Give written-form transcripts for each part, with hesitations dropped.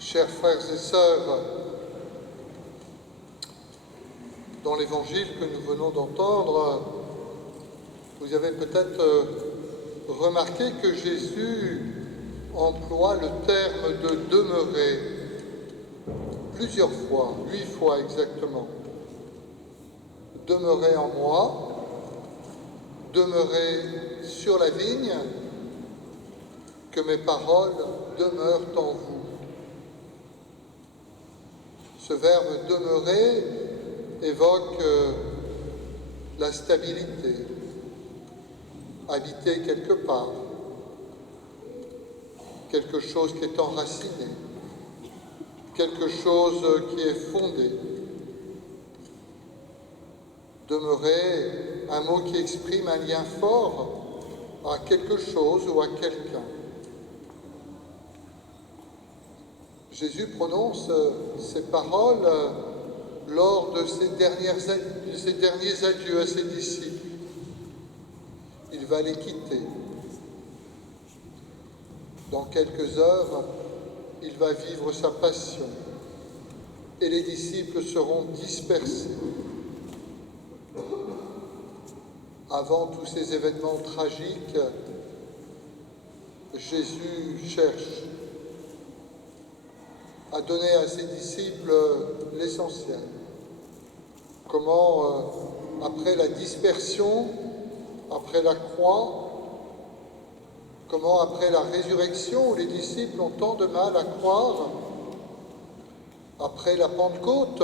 Chers frères et sœurs, dans l'évangile que nous venons d'entendre, vous avez peut-être remarqué que Jésus emploie le terme de demeurer plusieurs fois, 8 fois exactement. Demeurez en moi, demeurez sur la vigne, que mes paroles demeurent en vous. Ce verbe demeurer évoque la stabilité, habiter quelque part, quelque chose qui est enraciné, quelque chose qui est fondé. Demeurer, un mot qui exprime un lien fort à quelque chose ou à quelqu'un. Jésus prononce ces paroles lors de ses derniers adieux à ses disciples. Il va les quitter. Dans quelques heures, il va vivre sa passion et les disciples seront dispersés. Avant tous ces événements tragiques, Jésus cherche à donner à ses disciples l'essentiel. Comment, après la dispersion, après la croix, comment après la résurrection où les disciples ont tant de mal à croire, après la Pentecôte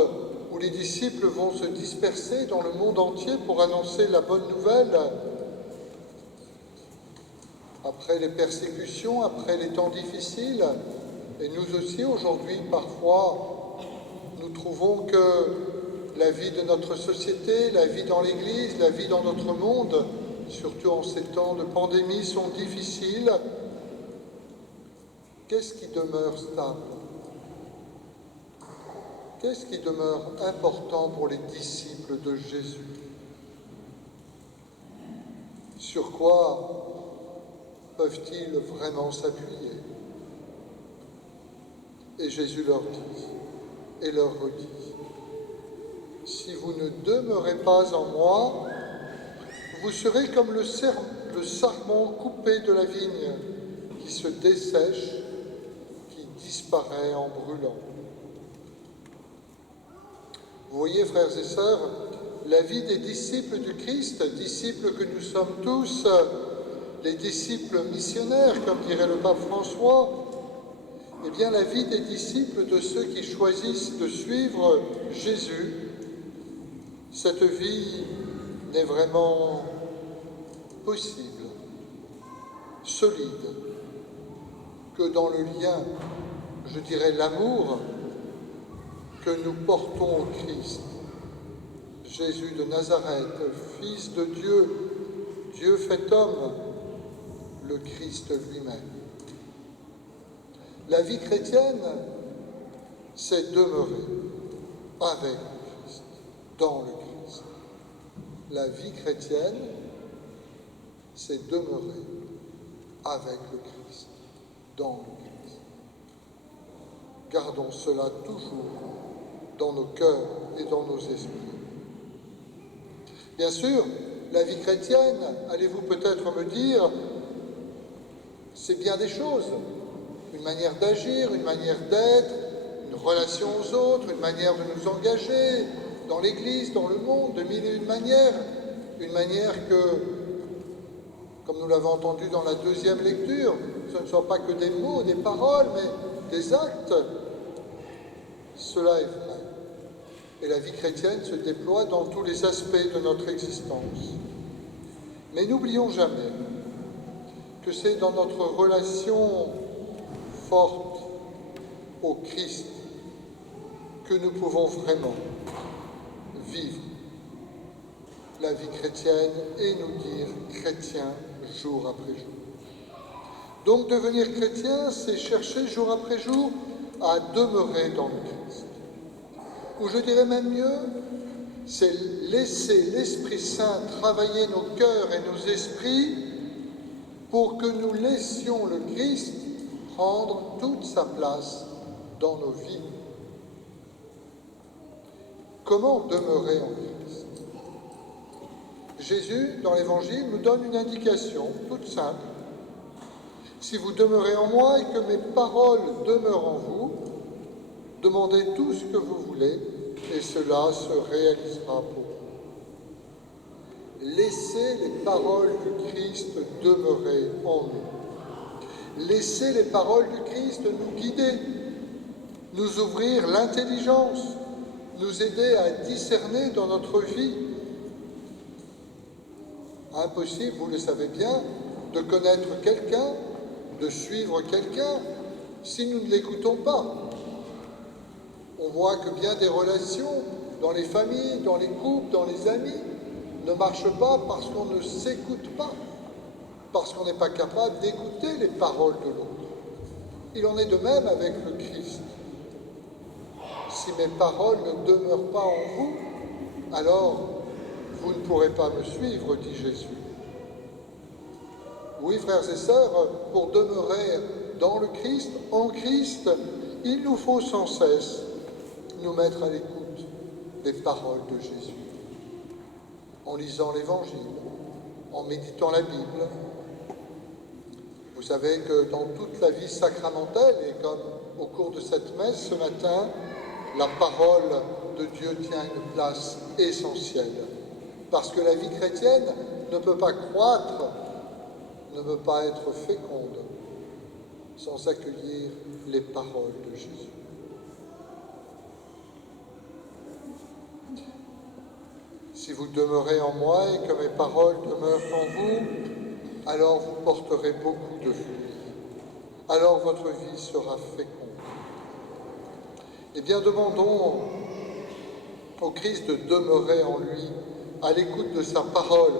où les disciples vont se disperser dans le monde entier pour annoncer la bonne nouvelle, après les persécutions, après les temps difficiles, et nous aussi aujourd'hui parfois nous trouvons que la vie de notre société, la vie dans l'Église, la vie dans notre monde, surtout en ces temps de pandémie, sont difficiles. Qu'est-ce qui demeure stable? Qu'est-ce qui demeure important pour les disciples de Jésus? Sur quoi peuvent-ils vraiment s'appuyer? Et Jésus leur dit, et leur redit, « Si vous ne demeurez pas en moi, vous serez comme le sarment coupé de la vigne qui se dessèche, qui disparaît en brûlant. » Vous voyez, frères et sœurs, la vie des disciples du Christ, disciples que nous sommes tous, les disciples missionnaires, comme dirait le pape François, eh bien la vie des disciples de ceux qui choisissent de suivre Jésus, cette vie n'est vraiment possible, solide, que dans le lien, je dirais l'amour, que nous portons au Christ, Jésus de Nazareth, Fils de Dieu, Dieu fait homme, le Christ lui-même. La vie chrétienne, c'est demeurer avec le Christ, dans le Christ. La vie chrétienne, c'est demeurer avec le Christ, dans le Christ. Gardons cela toujours dans nos cœurs et dans nos esprits. Bien sûr, la vie chrétienne, allez-vous peut-être me dire, c'est bien des choses. Une manière d'agir, une manière d'être, une relation aux autres, une manière de nous engager dans l'Église, dans le monde, de mille et une manières que, comme nous l'avons entendu dans la deuxième lecture, ce ne soit pas que des mots, des paroles, mais des actes. Cela est vrai. Et la vie chrétienne se déploie dans tous les aspects de notre existence. Mais n'oublions jamais que c'est dans notre relation forte au Christ que nous pouvons vraiment vivre la vie chrétienne et nous dire chrétiens jour après jour. Donc devenir chrétien, c'est chercher jour après jour à demeurer dans le Christ. Ou je dirais même mieux, c'est laisser l'Esprit Saint travailler nos cœurs et nos esprits pour que nous laissions le Christ prendre toute sa place dans nos vies. Comment demeurer en Christ? Jésus, dans l'Évangile, nous donne une indication toute simple. Si vous demeurez en moi et que mes paroles demeurent en vous, demandez tout ce que vous voulez et cela se réalisera pour vous. Laissez les paroles du Christ demeurer en nous. Laissez les paroles du Christ nous guider, nous ouvrir l'intelligence, nous aider à discerner dans notre vie. Impossible, vous le savez bien, de connaître quelqu'un, de suivre quelqu'un, si nous ne l'écoutons pas. On voit que bien des relations dans les familles, dans les couples, dans les amis, ne marchent pas parce qu'on ne s'écoute pas, parce qu'on n'est pas capable d'écouter les paroles de l'autre. Il en est de même avec le Christ. Si mes paroles ne demeurent pas en vous, alors vous ne pourrez pas me suivre, dit Jésus. Oui, frères et sœurs, pour demeurer dans le Christ, en Christ, il nous faut sans cesse nous mettre à l'écoute des paroles de Jésus. En lisant l'Évangile, en méditant la Bible. Vous savez que dans toute la vie sacramentelle, et comme au cours de cette messe ce matin, la parole de Dieu tient une place essentielle. Parce que la vie chrétienne ne peut pas croître, ne peut pas être féconde sans accueillir les paroles de Jésus. Si vous demeurez en moi et que mes paroles demeurent en vous, alors vous porterez beaucoup de fruits. Alors votre vie sera féconde. Eh bien, demandons au Christ de demeurer en lui, à l'écoute de sa parole,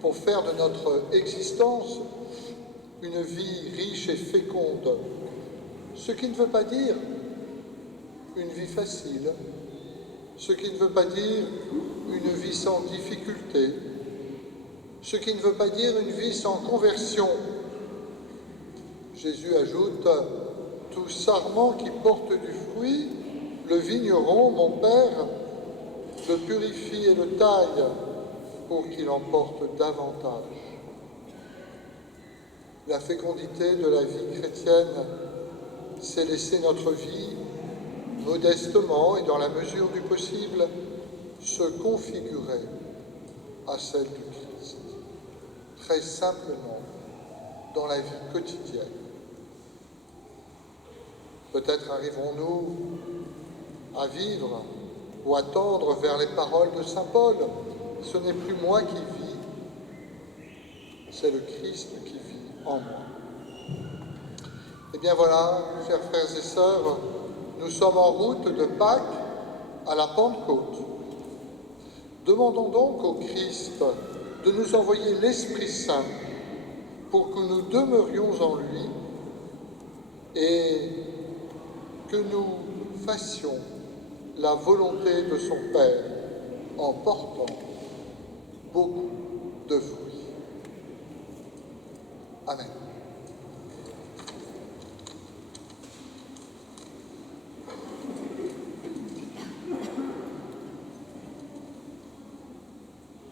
pour faire de notre existence une vie riche et féconde. Ce qui ne veut pas dire une vie facile, ce qui ne veut pas dire une vie sans difficulté, ce qui ne veut pas dire une vie sans conversion. Jésus ajoute « Tout sarment qui porte du fruit, le vigneron, mon Père, le purifie et le taille pour qu'il en porte davantage. » La fécondité de la vie chrétienne, c'est laisser notre vie modestement et dans la mesure du possible se configurer à celle du Christ, très simplement dans la vie quotidienne. Peut-être arriverons-nous à vivre ou à tendre vers les paroles de saint Paul. Ce n'est plus moi qui vis, c'est le Christ qui vit en moi. Eh bien voilà, chers frères et sœurs, nous sommes en route de Pâques à la Pentecôte. Demandons donc au Christ de nous envoyer l'Esprit Saint pour que nous demeurions en lui et que nous fassions la volonté de son Père en portant beaucoup de fruits. Amen.